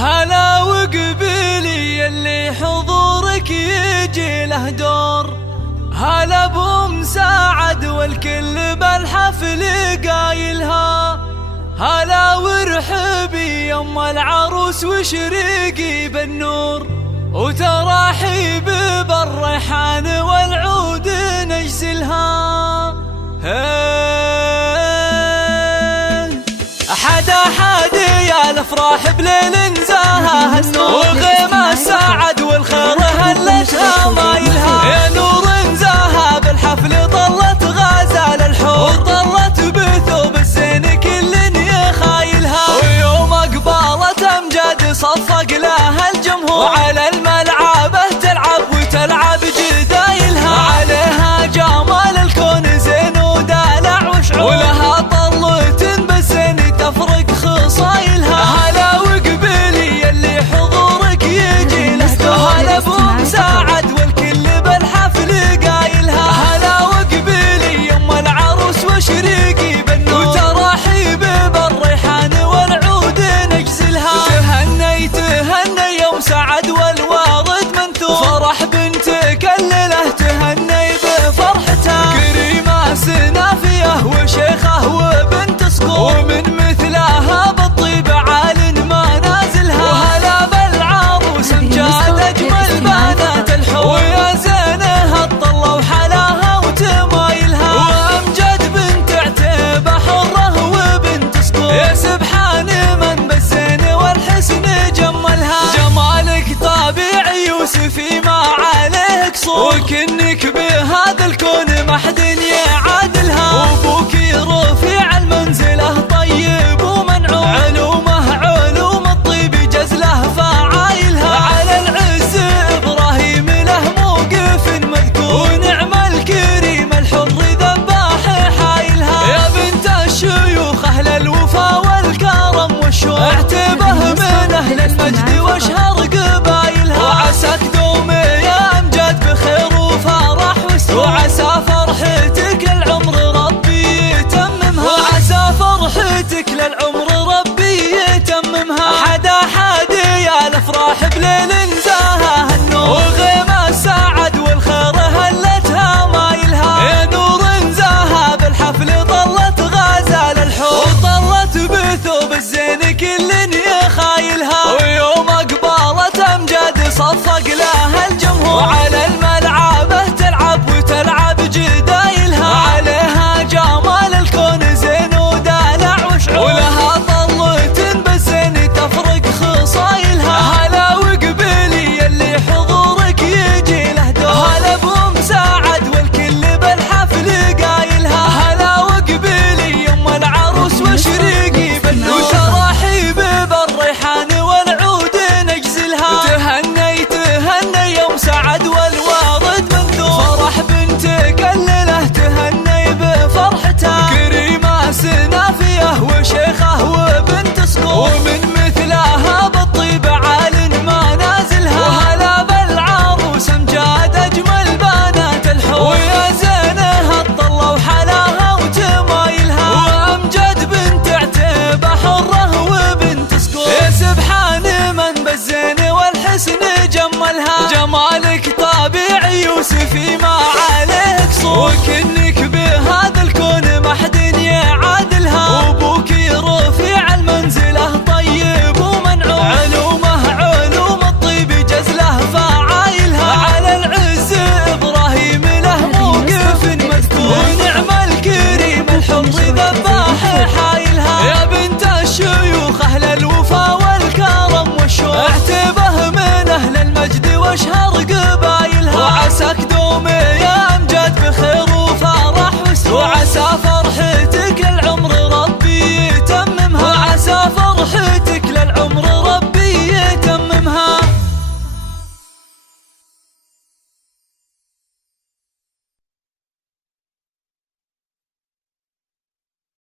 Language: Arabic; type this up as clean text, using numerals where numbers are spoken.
هلا وقبيلي اللي حضورك يجي له دور، هلا بمساعد والكل بالحفل قايلها، هلا وارحبي يم العروس وشريقي بالنور، وتراحيب بالريحان والعود نجزلها. أحد يا الافراح بليل نزاها النور، وغيمة ساعد والخير هلتها مايلها، يا نور نزاها بالحفل طلت غزال الحور، طلت بثوب الزين كل يخايلها، ويوم اقبالت امجاد صفق لها الجمهور، وعلى الملعبه تلعب وتلعب جدايلها، عليها جمال الكون زين ودلع وشعور، ولها طلة بالزين تفرق خصايلها. هلا وقبيلي اللي حضورك يجي له دور، هلا بمساعد والكل بالحفل قايلها، هلا وقبيلي يم العروس وشريقي بالنور، وتراحيب بالريحان والعود نجزلها. تهني تهني يوم سعد والوارد منثور، فرح بنتك الليله تهني بفرحتها، كريمه سنافيه وشيخه وبنت صقور، ومن مثلها بالطيب عال ما نازلها، وهلا بالعروس امجاد اجمل بنات الحور، ويا زينها الطله وحلاها وتمايلها، وامجد بنت عتيبه حره وبنت صقور، يا سبحان من بالزين والحسن جملها، جمالك طبيعي يوسفي ما عليه قصور، وكنك بهذا الكون ما حد يعادلها، وابوك رفيع المنزله طيب ومنعوم، علومه علوم الطيب جزله فعايلها، على العز ابراهيم له موقف مذكور، ونعم الكريم الحر ذباح حايلها، يا بنت الشيوخ اهل الوفا والكرم والشور، اعتبه من اهل المجد واشهر قبايلها، وعساك دوم يا امجاد بخير وفرح وسرور، وعسى فرحتك للعمر ربي يتممها، وعسى فرحتك للعمر ربي يتممها. أحد يا الافراح بليل نزاها النور، وغيمة ساعد والخير هلتها مايلها، يا نور نزاها بالحفل طلت غزال الحور، وطلت بثوب الزين كل يخايلها، ويوم اقبالت امجاد صفق لها الجمهور، وعلى الملعبه تلعب وتلعب جدايلها، عليها جمال الكون زين ودلع وشعور، ولها طلة بالزين تفرق خصايلها. هلا وقبيلي اللي حضورك يجي له دور، هلا بمساعد والكل بالحفل قايلها، هلا وقبيلي يم العروس وشريقي بالنور، وتراحيب بالريحان والعود نجزلها. تهني تهني يوم سعد والوارد منثور، فرح بنتك الليله تهني بفرحتها، كريمه سنافيه وشيخه وبنت صقور، ومن مثلها بالطيب عال ما نازلها، وهلا بالعروس امجاد اجمل بنات الحور، ويا زينها الطله وحلاها وتمايلها، وامجد بنت عتيبه حره وبنت صقور، يا سبحان من بالزين والحسن جملها، جمالك طبيعي يوسفي ما عليه قصور، وكنك بهذا الكون ما حد يعادلها، وابوك رفيع المنزله طيب ومنعوم، علومه علوم الطيب جزله فعايلها، على العز ابراهيم له موقف مذكور، ونعم الكريم الحر ذباح حايلها، يا بنت الشيوخ اهل الوفا والكرم والشور، اعتبه من اهل المجد واشهر